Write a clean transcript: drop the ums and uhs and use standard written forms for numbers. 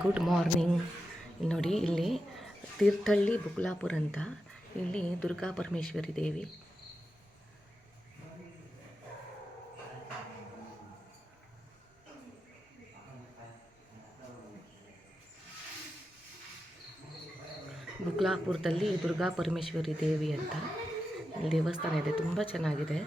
Good morning. ನೋಡಿ, ಇಲ್ಲಿ ತೀರ್ಥಹಳ್ಳಿ ಬುಕ್ಲಾಪುರ ಅಂತ, ಇಲ್ಲಿ ದುರ್ಗಾ ಪರಮೇಶ್ವರಿ ದೇವಿ. ಬುಕ್ಲಾಪುರದಲ್ಲಿ ದುರ್ಗಾ ಪರಮೇಶ್ವರಿ ದೇವಿ ಅಂತ ಇಲ್ಲಿ ದೇವಸ್ಥಾನ ಇದೆ, ತುಂಬ ಚೆನ್ನಾಗಿದೆ.